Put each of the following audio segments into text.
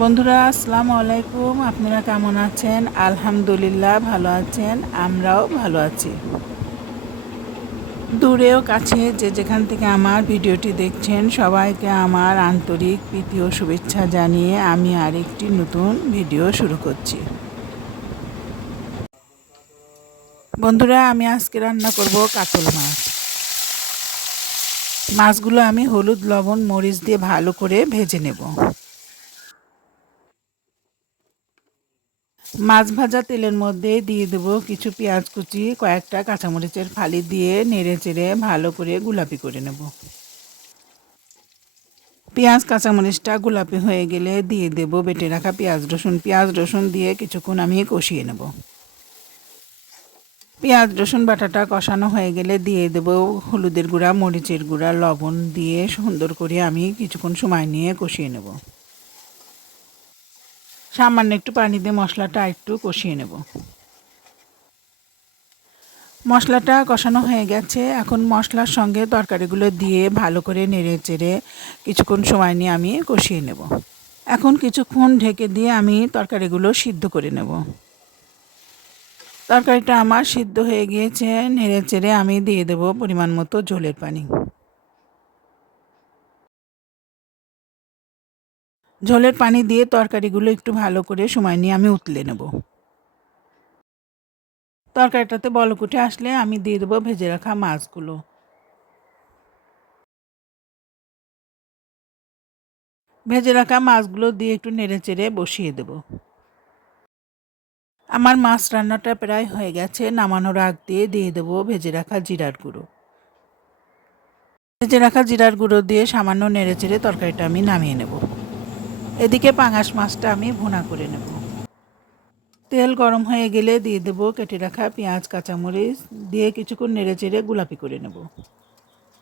বন্ধুরা, আসসালামু আলাইকুম। আপনারা কেমন আছেন? আলহামদুলিল্লাহ ভালো আছেন, আমরাও ভালো আছি। দূরেও কাছে যে যেখান থেকে আমার ভিডিওটি দেখছেন, সবাইকে আমার আন্তরিক প্রীতি ও শুভেচ্ছা জানিয়ে আমি আরেকটি নতুন ভিডিও শুরু করছি। বন্ধুরা, আমি আজকে রান্না করব কাতল মাছ। মাছগুলো আমি হলুদ, লবণ, মরিচ দিয়ে ভালো করে ভেজে নেব। মাছ ভাজা তেলের মধ্যে দিয়ে দেবো কিছু পেঁয়াজ কুচি, কয়েকটা কাঁচামরিচের ফালি দিয়ে নেড়ে চেড়ে ভালো করে গোলাপি করে নেব। পেঁয়াজ, কাঁচামরিচটা গোলাপি হয়ে গেলে দিয়ে দেব বেটে রাখা পেঁয়াজ রসুন। পেঁয়াজ রসুন দিয়ে কিছুক্ষণ আমি কষিয়ে নেব। পেঁয়াজ রসুন বাটাটা কষানো হয়ে গেলে দিয়ে দেব হলুদের গুঁড়া, মরিচের গুঁড়া, লবণ দিয়ে সুন্দর করে আমি কিছুক্ষণ সময় নিয়ে কষিয়ে নেব। সামান্য একটু পানি দিয়ে মশলাটা একটু কষিয়ে নেব। মশলাটা কষানো হয়ে গেছে। এখন মশলার সঙ্গে তরকারিগুলো দিয়ে ভালো করে নেড়ে চেড়ে কিছুক্ষণ সময় নিয়ে আমি কষিয়ে নেব। এখন কিছুক্ষণ ঢেকে দিয়ে আমি তরকারিগুলো সিদ্ধ করে নেব। তরকারিটা আমার সিদ্ধ হয়ে গিয়েছে। নেড়ে চেড়ে আমি দিয়ে দেব পরিমাণ মতো ঝোলের পানি। ঝোলের পানি দিয়ে তরকারিগুলো একটু ভালো করে সময় নিয়ে আমি উতলে নেব। তরকারিটাতে বলক উঠে আসলে আমি দিয়ে দেবো ভেজে রাখা মাছগুলো। ভেজে রাখা মাছগুলো দিয়ে একটু নেড়ে চেড়ে বসিয়ে দেব। আমার মাছ রান্নাটা প্রায় হয়ে গেছে, নামানোর আগ দিয়ে দিয়ে দেবো ভেজে রাখা জিরার গুঁড়ো। ভেজে রাখা জিরার গুঁড়ো দিয়ে সামান্য নেড়ে চেড়ে তরকারিটা আমি নামিয়ে নেব। এদিকে পাঙাশ মাছটা আমি ভুনা করে নেব। তেল গরম হয়ে গেলে দিয়ে দেব কেটে রাখা পেঁয়াজ, কাঁচামরিচ, দিয়ে কিছুক্ষণ নেড়ে চেড়ে গোলাপি করে নেব।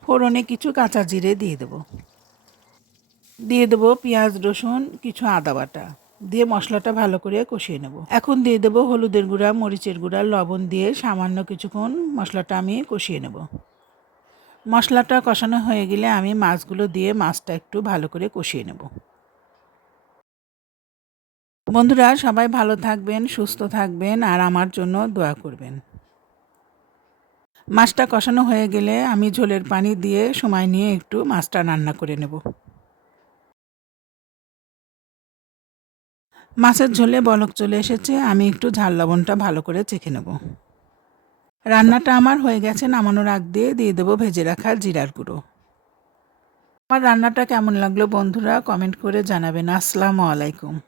ফোড়নে কিছু কাঁচা জিরে দিয়ে দেব। দিয়ে দেবো পেঁয়াজ, রসুন, কিছু আদা বাটা। দিয়ে মশলাটা ভালো করে কষিয়ে নেব। এখন দিয়ে দেবো হলুদের গুঁড়া, মরিচের গুঁড়া, লবণ দিয়ে সামান্য কিছুক্ষণ মশলাটা আমি কষিয়ে নেব। মশলাটা কষানো হয়ে গেলে আমি মাছগুলো দিয়ে মাছটা একটু ভালো করে কষিয়ে নেব। বন্ধুরা, সবাই ভালো থাকবেন, সুস্থ থাকবেন, আর আমার জন্য দোয়া করবেন। মাছটা কষানো হয়ে গেলে আমি ঝোলের পানি দিয়ে সময় নিয়ে একটু মাছটা রান্না করে নেব। মাছের ঝোলে বলক চলে এসেছে, আমি একটু ঝাল লবণটা ভালো করে চেখে নেব। রান্নাটা আমার হয়ে গেছে, নামানোর আগ দিয়ে দিয়ে দেবো ভেজে রাখা জিরার গুঁড়ো। আমার রান্নাটা কেমন লাগল বন্ধুরা, কমেন্ট করে জানাবেন। আসসালামু আলাইকুম।